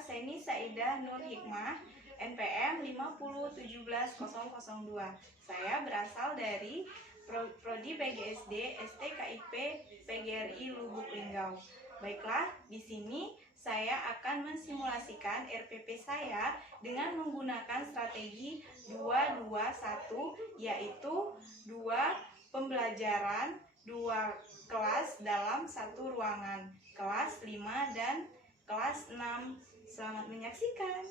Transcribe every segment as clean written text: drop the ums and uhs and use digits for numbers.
Seni Saidah Nur Hikmah, NPM 5017002. Saya berasal dari Prodi PGSD STKIP PGRI Lubuk Linggau. Baiklah, di sini saya akan mensimulasikan RPP saya dengan menggunakan strategi 221, yaitu 2 pembelajaran 2 kelas dalam satu ruangan, kelas 5 dan kelas 6. Selamat menyaksikan.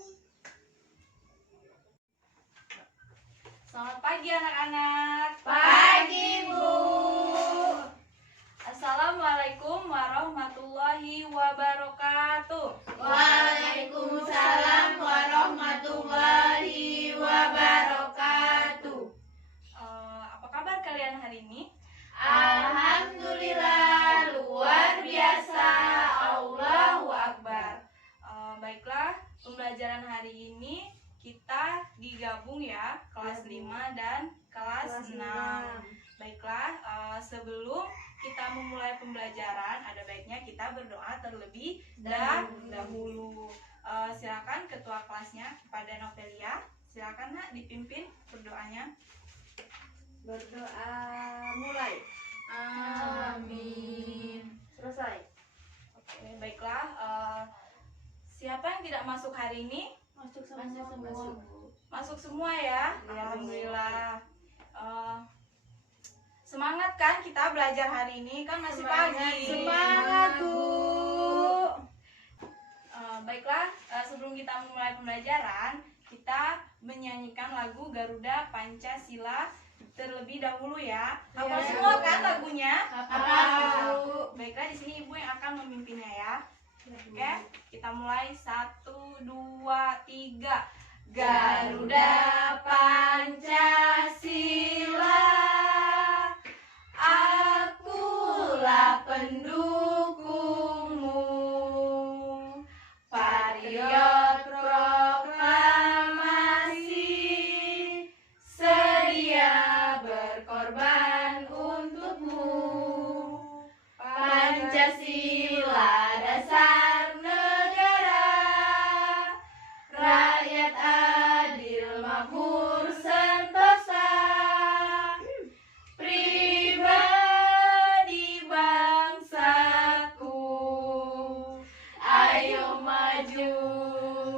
Selamat pagi anak-anak. Pagi, Bu. Assalamualaikum warahmatullahi wabarakatuh. Waalaikumsalam warahmatullahi wabarakatuh. Apa kabar kalian hari ini? Alhamdulillah, luar biasa. Allahu Akbar. Baiklah, pembelajaran hari ini kita digabung ya, kelas 5 dan kelas 6. Baiklah, sebelum kita memulai pembelajaran, ada baiknya kita berdoa terlebih dahulu. Silakan ketua kelasnya kepada Novelia. Silakan Nak dipimpin berdoanya. Berdoa mulai. Amin. Selesai. Oke, baiklah. Siapa yang tidak masuk hari ini? Masuk Masuk semua ya. Iya, Alhamdulillah. Semangat kan kita belajar hari ini, kan masih Semangat, pagi. semangat, Bu. Baiklah, sebelum kita memulai pembelajaran, kita menyanyikan lagu Garuda Pancasila terlebih dahulu ya. Hafal semua kan lagunya? Hafal. Baiklah, di sini Ibu yang akan memimpinnya ya. Oke, kita mulai 1, 2, 3. Garuda Pancasila, akulah pendukungmu. Patriot proklamasi, sedia berkorban untukmu. Pancasila dasar negara, rakyat adil makmur sentosa, pribadi bangsaku. Ayo maju,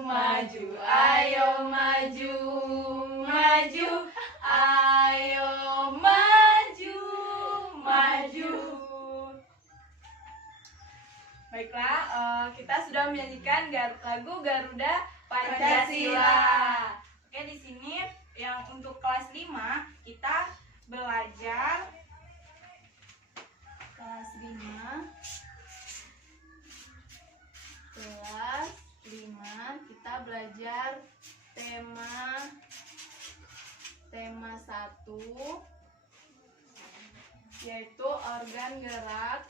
maju, ayo maju, maju, ayo maju, maju. Baiklah, kita sudah menyanyikan lagu Garuda Pancasila. Oke, di sini yang untuk kelas 5 kita belajar kelas 5 kita belajar tema 1, yaitu organ gerak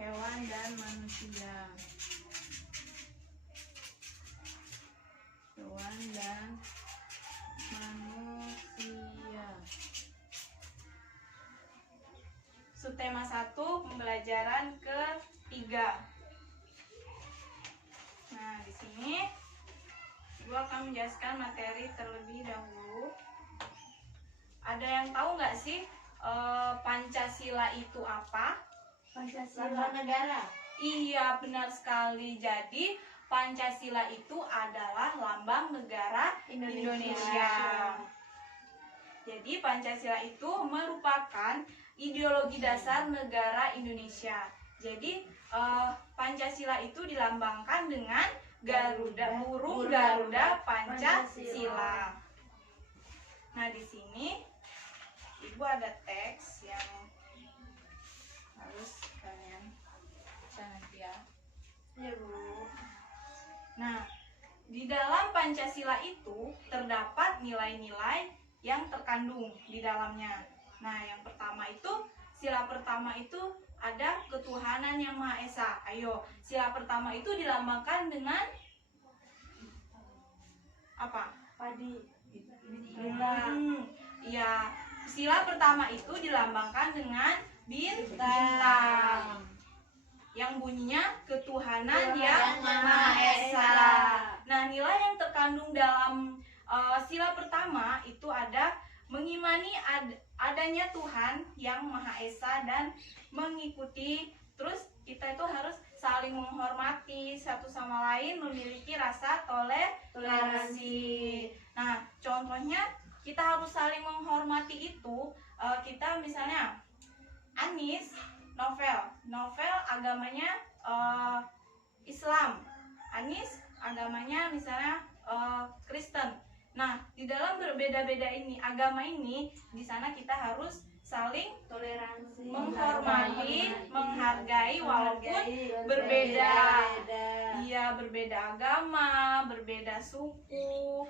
hewan dan manusia. Subtema 1, pembelajaran ketiga. Nah, di sini Ibu akan menjelaskan materi terlebih dahulu. Ada yang tahu nggak sih Pancasila itu apa? Pancasila negara. Iya, benar sekali. Jadi Pancasila itu adalah lambang negara Indonesia. Jadi Pancasila itu merupakan ideologi dasar negara Indonesia. Jadi Pancasila itu dilambangkan dengan burung Garuda Pancasila. Nah, di sini Ibu ada teks yang harus kalian baca nanti ya. Ya, Bu. Nah, di dalam Pancasila itu terdapat nilai-nilai yang terkandung di dalamnya. Nah, yang pertama itu, sila pertama itu ada ketuhanan yang Maha Esa. Ayo, sila pertama itu dilambangkan dengan apa? Padi. Iya, sila pertama itu dilambangkan dengan bintang. Yang bunyinya ketuhanan yang Yang Maha Maha Esa. Esa. Nah, nilai yang terkandung dalam sila pertama itu ada mengimani adanya Tuhan yang Maha Esa dan mengikuti. Terus kita itu harus saling menghormati satu sama lain, memiliki rasa toleransi. Nah, contohnya kita harus saling menghormati itu, kita misalnya Anis, Novel agamanya Islam, Anis agamanya misalnya Kristen. Nah, di dalam berbeda-beda ini agama ini, di sana kita harus saling Toleransi, menghormati, menghargai walaupun berbeda. Iya, berbeda agama, berbeda suku,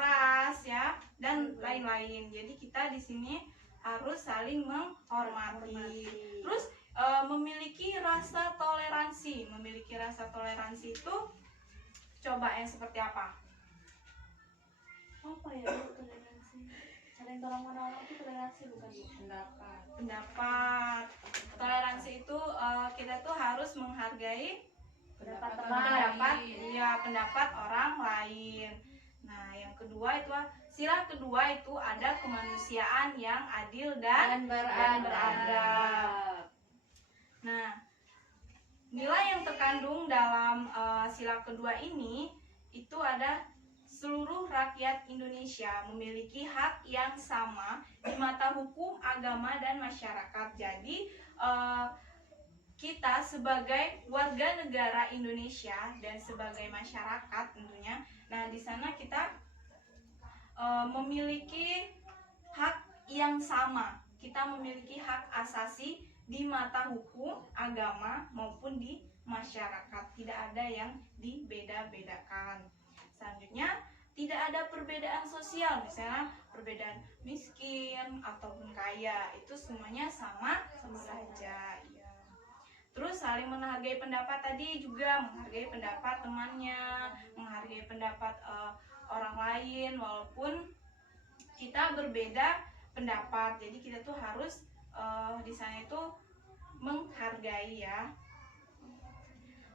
ras ya, dan lain-lain. Jadi kita di sini harus saling menghormati. Terus memiliki rasa toleransi. Memiliki rasa toleransi itu coba yang seperti apa? Apa ya Bu, toleransi? Saling tolong menolong itu toleransi bukan Bu? Pendapat. Toleransi itu kita tuh harus menghargai Pendapat pendapat orang lain. Nah, yang kedua itu sila kedua itu ada kemanusiaan yang adil dan beradab. Nah, nilai yang terkandung dalam sila kedua ini itu ada seluruh rakyat Indonesia memiliki hak yang sama di mata hukum, agama, dan masyarakat. Jadi kita sebagai warga negara Indonesia dan sebagai masyarakat tentunya, nah di sana kita memiliki hak yang sama. Kita memiliki hak asasi di mata hukum, agama, maupun di masyarakat. Tidak ada yang dibeda-bedakan. Selanjutnya, tidak ada perbedaan sosial, misalnya perbedaan miskin ataupun kaya, itu semuanya sama saja. Ya. Terus saling menghargai pendapat tadi juga, menghargai pendapat temannya, menghargai pendapat orang lain walaupun kita berbeda pendapat. Jadi kita tuh harus di sana itu menghargai ya.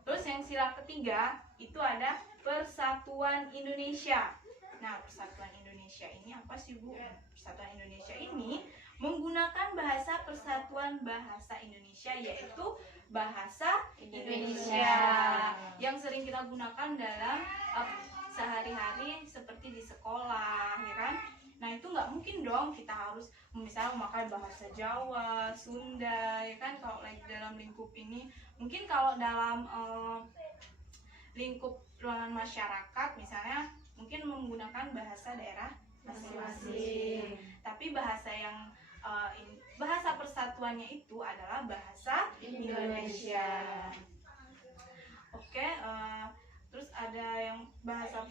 Terus yang sila ketiga itu ada Persatuan Indonesia. Nah, Persatuan Indonesia ini apa sih Bu? Persatuan Indonesia ini menggunakan bahasa Persatuan Bahasa Indonesia, yaitu bahasa Indonesia yang sering kita gunakan dalam sehari-hari seperti di sekolah, ya kan? Nah, itu nggak mungkin dong kita harus misalnya memakai bahasa Jawa, Sunda, ya kan? Kalau dalam lingkup ini, mungkin kalau dalam lingkup ruangan masyarakat misalnya mungkin menggunakan bahasa daerah masing-masing. Tapi bahasa yang bahasa persatuannya itu adalah bahasa Indonesia. Oke, terus ada yang bahasa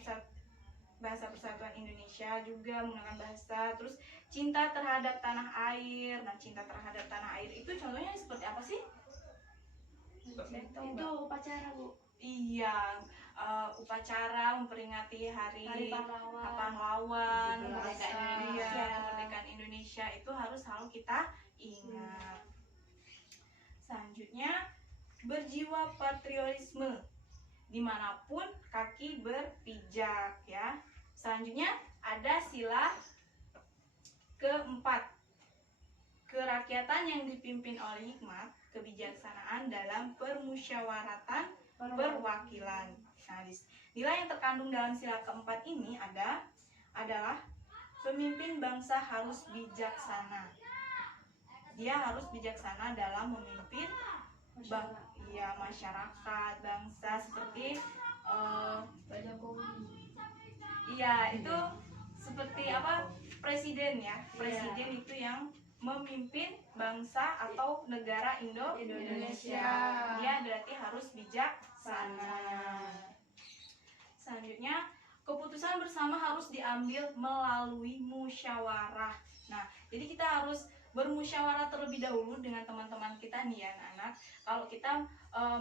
persatuan Indonesia juga menggunakan bahasa. Terus cinta terhadap tanah air. Nah, cinta terhadap tanah air itu contohnya seperti apa sih? Itu upacara Bu. Iya, upacara memperingati hari Pahlawan. pahlawan, Kemerdekaan kemerdekaan Indonesia itu harus selalu kita ingat. Selanjutnya, berjiwa patriotisme dimanapun kaki berpijak ya. Selanjutnya ada sila keempat, kerakyatan yang dipimpin oleh hikmat, kebijaksanaan dalam permusyawaratan perwakilan. Nah, nilai yang terkandung dalam sila keempat ini adalah pemimpin bangsa harus bijaksana. Dia harus bijaksana dalam memimpin masyarakat, bangsa seperti itu seperti apa? Presiden ya. Presiden itu yang memimpin bangsa atau negara Indonesia. Dia berarti harus bijaksana. Selanjutnya, keputusan bersama harus diambil melalui musyawarah. Nah, jadi kita harus bermusyawarah terlebih dahulu dengan teman-teman kita nih ya anak-anak. Kalau kita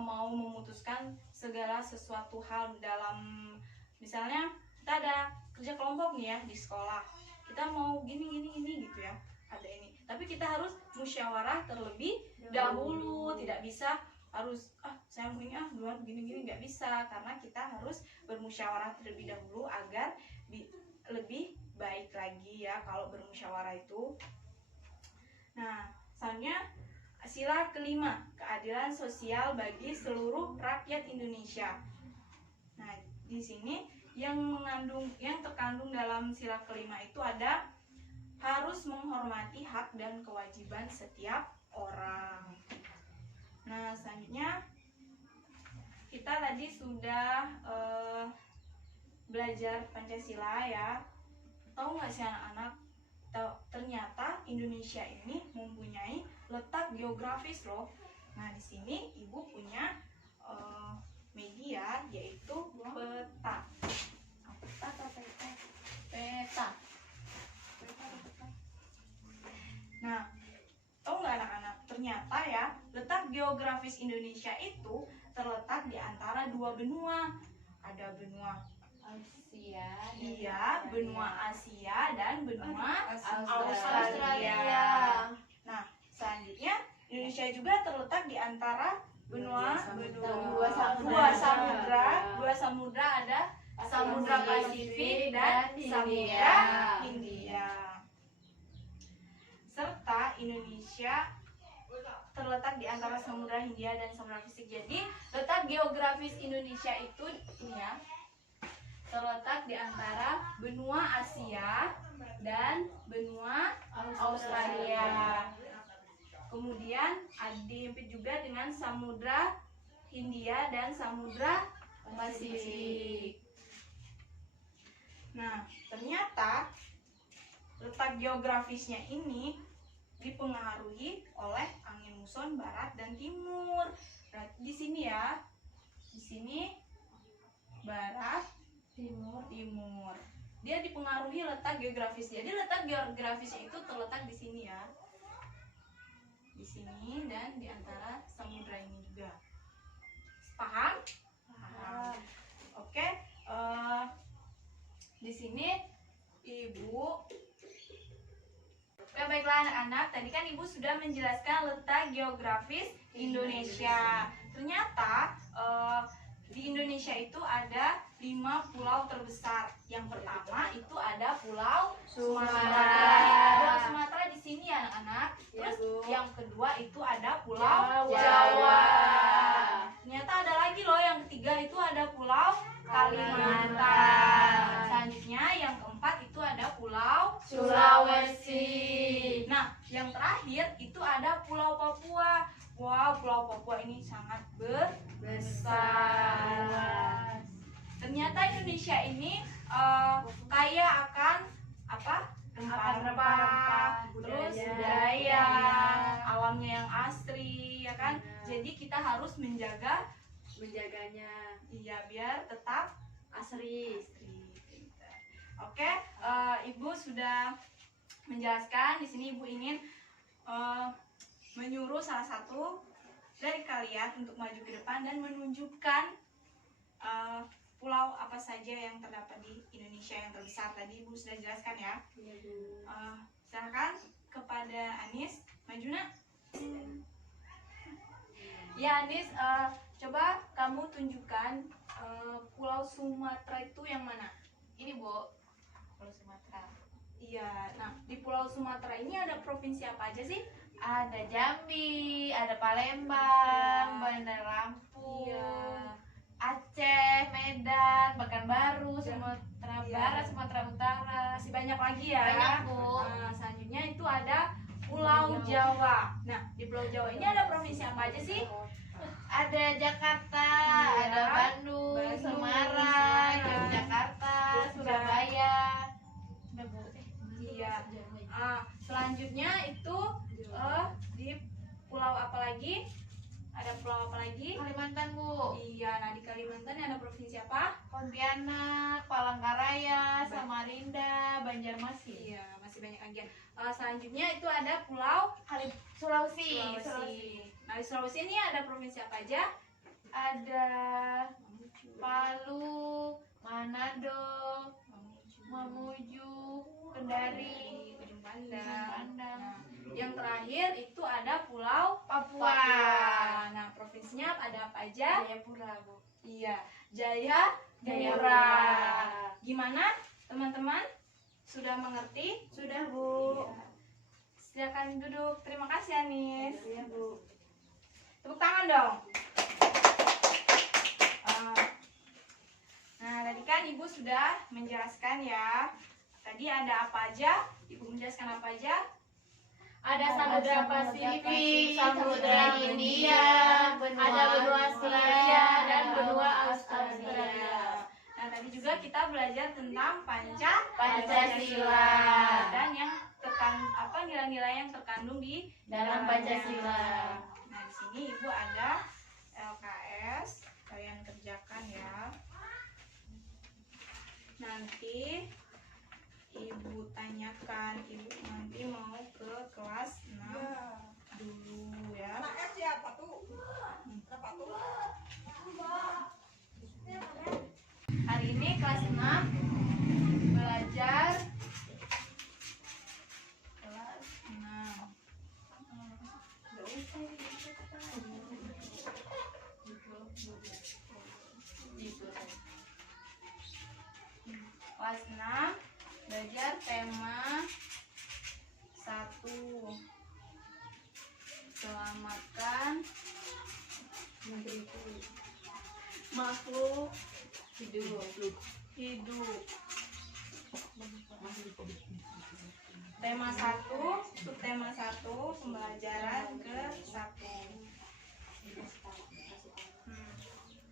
mau memutuskan segala sesuatu hal dalam, misalnya kita ada kerja kelompok nih ya di sekolah, kita mau gini gitu ya. ada ini. Tapi kita harus musyawarah terlebih dahulu, tidak bisa harus saya maunya duluan begini-gini, nggak bisa, karena kita harus bermusyawarah terlebih dahulu agar lebih baik lagi ya kalau bermusyawarah itu. Nah, selanjutnya sila kelima, keadilan sosial bagi seluruh rakyat Indonesia. Nah, di sini yang terkandung dalam sila kelima itu ada harus menghormati hak dan kewajiban setiap orang. Nah, selanjutnya kita tadi sudah belajar Pancasila ya. Tahu nggak sih anak-anak, ternyata Indonesia ini mempunyai letak geografis loh. Nah, di sini Ibu punya media yaitu peta. Peta atau peta? Peta. Nah, tahu nggak anak-anak, ternyata ya letak geografis Indonesia itu terletak di antara dua benua. Ada benua Asia. Iya, benua Asia dan benua Australia. Nah, selanjutnya Indonesia juga terletak di antara dua samudra ada Samudra Pasifik dan Samudra Hindia. Serta Indonesia terletak di antara Samudra Hindia dan Samudra Pasifik. Jadi, letak geografis Indonesia itu ini ya, terletak di antara benua Asia dan benua Australia. Kemudian dihimpit juga dengan Samudra Hindia dan Samudra Pasifik. Nah, ternyata letak geografisnya ini dipengaruhi oleh angin muson barat dan timur. Di sini ya, di sini barat, timur. Dia dipengaruhi letak geografisnya. Jadi letak geografisnya itu terletak di sini ya, di sini dan di antara samudra ini juga. Paham? Paham. Oke. Di sini Ibu. Oke, baiklah anak-anak. Tadi kan Ibu sudah menjelaskan letak geografis Indonesia. Ternyata di Indonesia itu ada 5 pulau terbesar. Yang pertama itu ada Pulau Sumatera. Pulau Sumatera di sini ya anak-anak. Terus yang kedua itu ada Pulau Jawa. Ternyata ada lagi loh, yang ketiga itu ada Pulau Kalimantan. Selanjutnya yang keempat itu ada Pulau Sulawesi. Nah, yang terakhir itu ada Pulau Papua. Wow, Pulau Papua ini sangat besar. Ternyata Indonesia ini kaya akan rempah-rempah, terus budaya, alamnya yang asri, ya kan? Jadi kita harus menjaganya, iya, biar tetap asri. Oke, Ibu sudah menjelaskan. Di sini Ibu ingin menyuruh salah satu dari kalian untuk maju ke depan dan menunjukkan pulau apa saja yang terdapat di Indonesia yang terbesar. Tadi Ibu sudah jelaskan ya. Silakan kepada Anis, maju nak. Ya Anis, coba kamu tunjukkan Pulau Sumatera itu yang mana? Ini Bu, Pulau Sumatera. Iya, nah di Pulau Sumatera ini ada provinsi apa aja sih? Ada Jambi, ada Palembang, Bandar Lampung, Aceh, Medan, Pekanbaru, Sumatera Barat, Sumatera Utara. Masih banyak lagi ya. Banyak, Bu. Nah, selanjutnya itu ada Pulau Jawa. Nah, di Pulau Jawa ini ada provinsi apa aja sih? Ada Jakarta, ada Bandung, Semarang, Yogyakarta, Surabaya. Udah Bu. Iya. Selanjutnya itu di pulau apa lagi? Ada pulau apa lagi? Kalimantan Bu. Iya, nah di Kalimantan ada provinsi apa? Pontianak, Palangkaraya, Samarinda, Banjarmasin. Iya, masih banyak lagi. Selanjutnya itu ada pulau Sulawesi. Nah di Sulawesi ini ada provinsi apa aja? Ada Palu, Manado, Mamuju, Kendari, Ujung Pandang. Yang terakhir itu ada Pulau Papua. Nah, provinsinya ada apa aja? Jayapura, Bu. Iya, Jayapura. Jayapura. Gimana teman-teman? Sudah mengerti? Sudah, Bu. Silakan duduk. Terima kasih Anis. Iya, Bu. Tepuk tangan dong. Nah, tadi kan Ibu sudah menjelaskan ya. Tadi ada apa aja? Ibu menjelaskan apa aja? Ada Samudra Pasifik, Samudra Hindia, ada benua Australia dan benua Australia. Nah, tadi juga kita belajar tentang Pancasila. dan yang nilai-nilai yang terkandung di Dalam Pancasila. Nah, di sini Ibu ada LKS, kalian kerjakan ya. Nanti Ibu tanyakan, Ibu nanti mau ke kelas 6 dulu ya. Hari ini kelas 6 belajar kelas 6. Kelas 6 belajar tema 1. Selamatkan makhluk hidup. Tema 1, subtema 1, pembelajaran ke-1.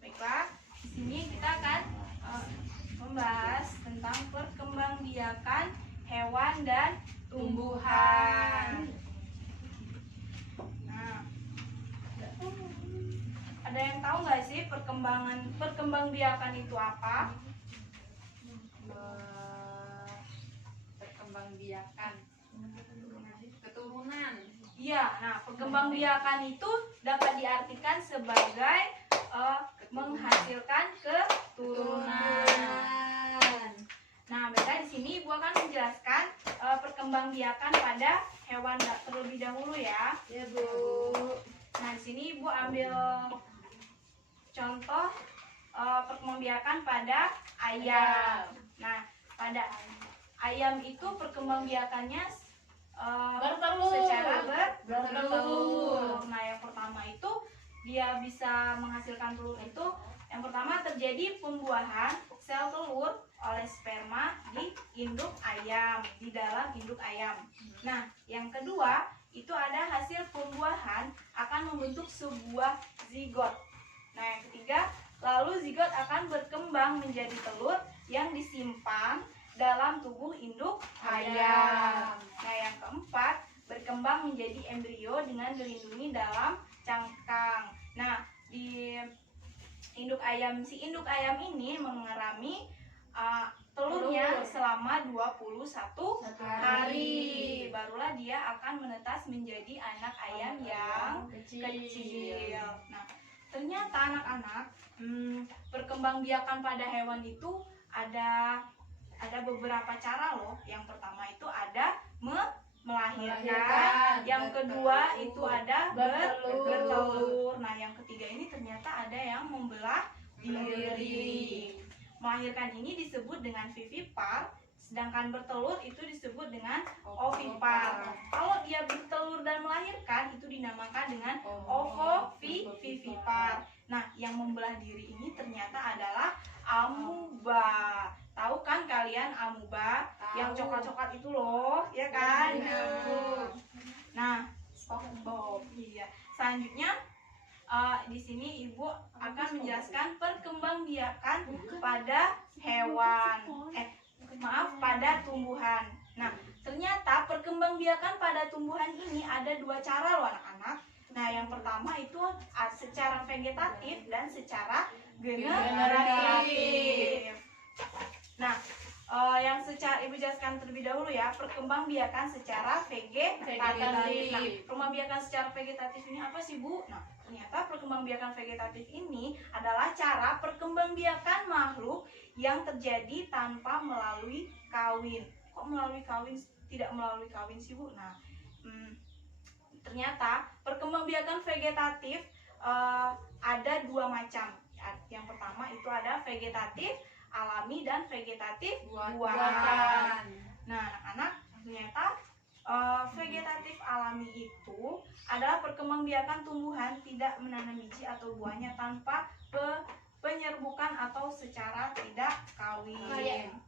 Baiklah, di sini kita akan membahas tentang perkembangbiakan hewan dan tumbuhan. Nah, ada yang tahu nggak sih perkembangbiakan itu apa? Perkembangbiakan keturunan. Iya, nah perkembangbiakan itu dapat diartikan sebagai menghasilkan keturunan. Nah, baiklah di sini Ibu akan menjelaskan perkembangbiakan pada hewan terlebih dahulu ya. Ya, Bu. Nah, di sini Ibu ambil contoh perkembangbiakan pada ayam. Nah, pada ayam itu perkembangbiakannya Bertelur. secara Bertelur. Nah, yang pertama itu dia bisa menghasilkan telur itu yang pertama terjadi pembuahan sel telur oleh sperma di induk ayam, di dalam induk ayam. Nah, yang kedua itu ada hasil pembuahan akan membentuk sebuah zigot. Nah, yang ketiga lalu zigot akan berkembang menjadi telur yang disimpan dalam tubuh induk ayam. Nah, yang keempat berkembang menjadi embrio dengan dilindungi dalam cangkang. Nah, di induk ayam ini mengerami telurnya selama 21 hari. Barulah dia akan menetas menjadi anak ayam yang kecil. Nah, ternyata anak-anak perkembangbiakan pada hewan itu ada beberapa cara loh. Yang pertama itu ada melahirkan, yang kedua itu ada bertelur. Nah, yang ketiga ini ternyata ada yang membelah diri. Melahirkan ini disebut dengan vivipar, sedangkan bertelur itu disebut dengan ovipar. Kalau dia bertelur dan melahirkan itu dinamakan dengan ovovivipar. Nah, yang membelah diri ini ternyata adalah amuba. Tahu kan kalian amuba? Yang coklat-coklat itu loh, ya kan? Nah, SpongeBob. Iya. Selanjutnya di sini Ibu akan menjelaskan perkembangbiakan pada hewan. Pada tumbuhan. Nah, ternyata perkembangbiakan pada tumbuhan ini ada dua cara loh anak-anak. Nah, yang pertama itu secara vegetatif dan secara generatif. Nah, yang secara Ibu jelaskan terlebih dahulu ya, perkembangbiakan secara vegetatif. Nah, perkembangbiakan secara vegetatif ini apa sih, Bu? Nah, ternyata perkembangbiakan vegetatif ini adalah cara perkembangbiakan makhluk yang terjadi tanpa melalui kawin. Kok melalui kawin, tidak melalui kawin sih, Bu? Nah, ternyata perkembangbiakan vegetatif ada dua macam. Yang pertama itu ada vegetatif alami dan vegetatif buatan. Nah, anak-anak, ternyata vegetatif alami itu adalah perkembangbiakan tumbuhan tidak menanam biji atau buahnya tanpa penyerbukan atau secara tidak kawin. Kayak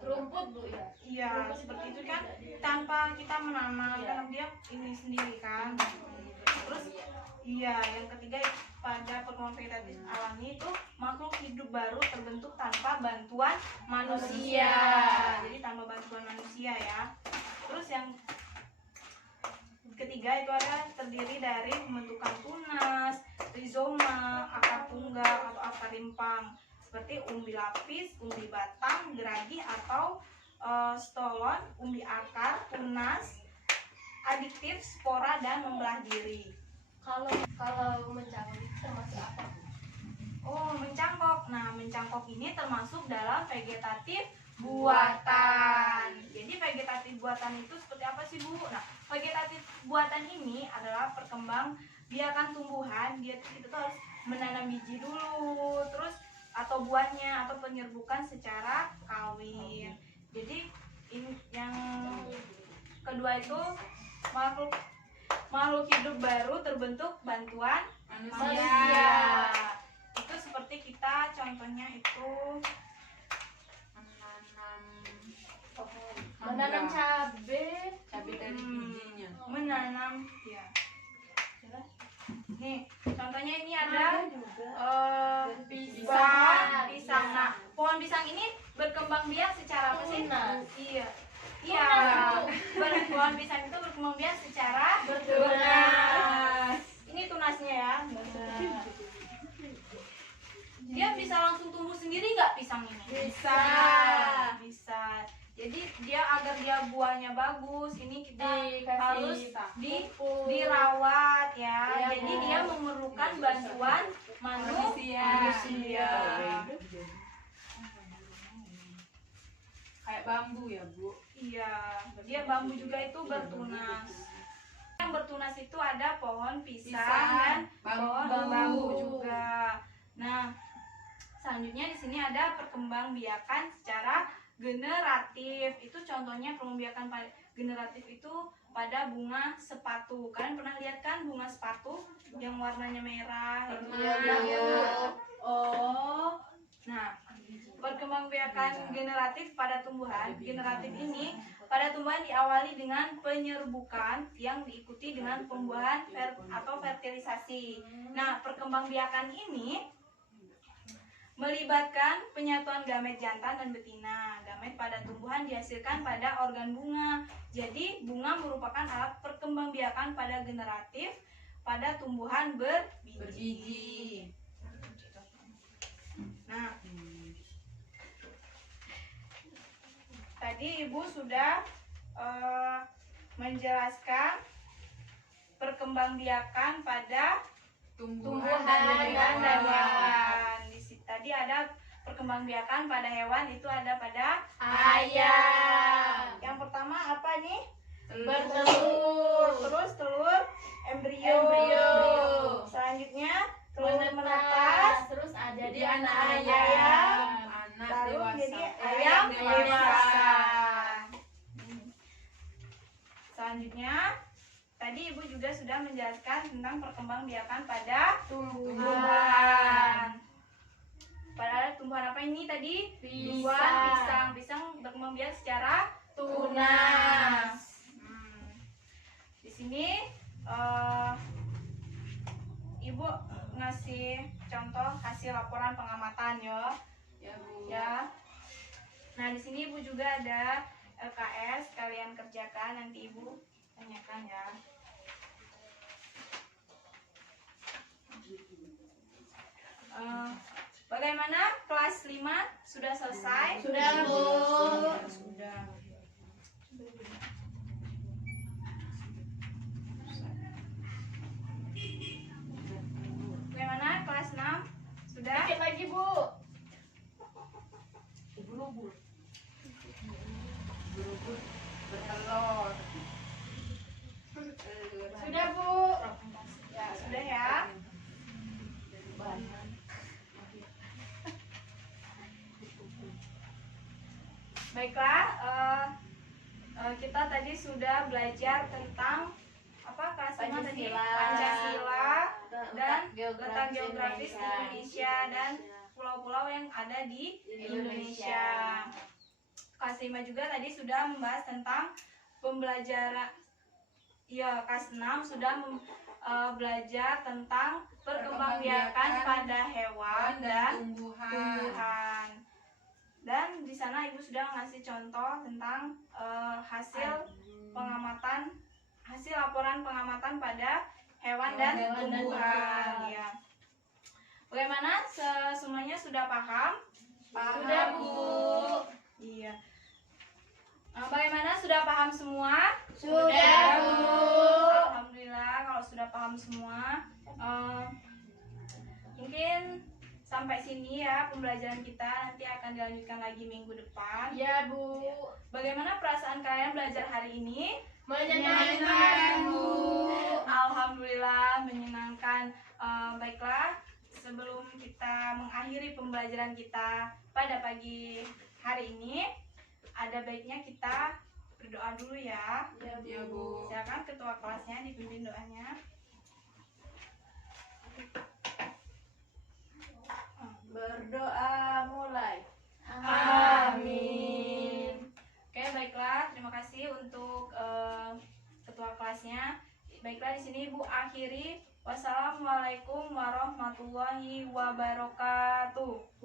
rumput Bu ya. Iya, seperti itu kan, tanpa kita menanam, karena dia ini sendiri kan. Terus iya, yang ketiga pada perkembangan vegetatif alami itu makhluk hidup baru terbentuk tanpa bantuan manusia. Jadi tanpa bantuan manusia ya. Terus yang ketiga itu ada terdiri dari pembentukan tunas, rizoma, akar tunggal atau akar rimpang seperti umbi lapis, umbi batang, geragi atau stolon, umbi akar, tunas, adiktif, spora dan membelah diri. Kalau mencangkok itu termasuk apa? Oh, mencangkok. Nah, mencangkok ini termasuk dalam vegetatif buatan. Jadi vegetatif buatan itu seperti apa sih, Bu? Nah, vegetatif buatan ini adalah perkembangbiakan tumbuhan. Kita tuh harus menanam biji dulu, terus atau buahnya atau penyerbukan secara kawin. Jadi ini yang kedua itu makhluk hidup baru terbentuk bantuan manusia. Itu seperti kita contohnya itu Menanam cabai dari bijinya. menanam ya. Nih, contohnya ini ada pisang. Nah, pohon pisang ini berkembang biak secara apa sih? Tunas. Iya. Iya. Pohon pisang itu berkembang biak secara Bertunas. Ini tunasnya ya. Dia bisa langsung tumbuh sendiri nggak pisang ini? Bisa. Bisa. Jadi dia agar dia buahnya bagus, ini kita harus dirawat ya. Iya, Jadi Bu. dia memerlukan bantuan manusia. Kayak bambu ya, Bu. Iya, dia bambu juga itu bertunas. Yang bertunas itu ada pohon pisang dan pohon bambu juga. Nah, selanjutnya di sini ada perkembangbiakan secara generatif. Itu contohnya perkembangbiakan generatif itu pada bunga sepatu. Kalian pernah lihat kan bunga sepatu yang warnanya merah? Iya. Oh. Nah, perkembangbiakan generatif pada tumbuhan. Generatif ini pada tumbuhan diawali dengan penyerbukan yang diikuti dengan pembuahan atau fertilisasi. Nah, perkembangbiakan ini melibatkan penyatuan gamet jantan dan betina. Gamet pada tumbuhan dihasilkan pada organ bunga. Jadi, bunga merupakan alat perkembangbiakan pada generatif pada tumbuhan berbiji. Nah, tadi Ibu sudah menjelaskan perkembangbiakan pada Tumbuhan dan hewan. Tadi ada perkembangbiakan pada hewan itu ada pada Ayam. Yang pertama apa nih? Bertelur. Terus telur embrio. Selanjutnya telur menetas. Terus ada Jadi di anak ayam, anak Lalu dewasa. jadi ayam dewasa. Selanjutnya tadi Ibu juga sudah menjelaskan tentang perkembangbiakan pada tumbuhan. Pada tumbuhan apa ini tadi? Pisang. Pisang berkembang biak secara tunas. Di sini Ibu ngasih contoh hasil laporan pengamatan ya. Ya, Bu. Ya. Nah, di sini Ibu juga ada LKS, kalian kerjakan, nanti Ibu tanyakan ya. Bagaimana kelas 5 sudah selesai? Sudah, Bu. Sudah. Bagaimana kelas 6 sudah? Dikit lagi, Bu. Ubur-ubur. Ubur-ubur bertelur. Baiklah, kita tadi sudah belajar tentang apa kelas 5 tadi? Pancasila dan letak geografis Indonesia dan pulau-pulau yang ada di Indonesia. Kelas 5 juga tadi sudah membahas tentang pembelajaran. Ya, kelas 6 sudah belajar tentang perkembangbiakan pada hewan dan tumbuhan. Dan di sana Ibu sudah ngasih contoh tentang hasil laporan pengamatan pada hewan dan tumbuhan. Ya. Bagaimana? Semuanya sudah paham? Sudah, Bu. Iya. Bagaimana, sudah paham semua? Sudah, Bu. Alhamdulillah kalau sudah paham semua. Mungkin sampai sini ya pembelajaran kita, nanti akan dilanjutkan lagi minggu depan. Ya, Bu. Bagaimana perasaan kalian belajar hari ini? Menyenangkan, Bu. Alhamdulillah menyenangkan. Baiklah, sebelum kita mengakhiri pembelajaran kita pada pagi hari ini, ada baiknya kita berdoa dulu ya. Ya, Bu. Silakan ketua kelasnya dipimpin doanya. Berdoa mulai. Amin. Oke, baiklah. Terima kasih untuk ketua kelasnya. Baiklah, di sini Ibu akhiri. Wassalamualaikum warahmatullahi wabarakatuh.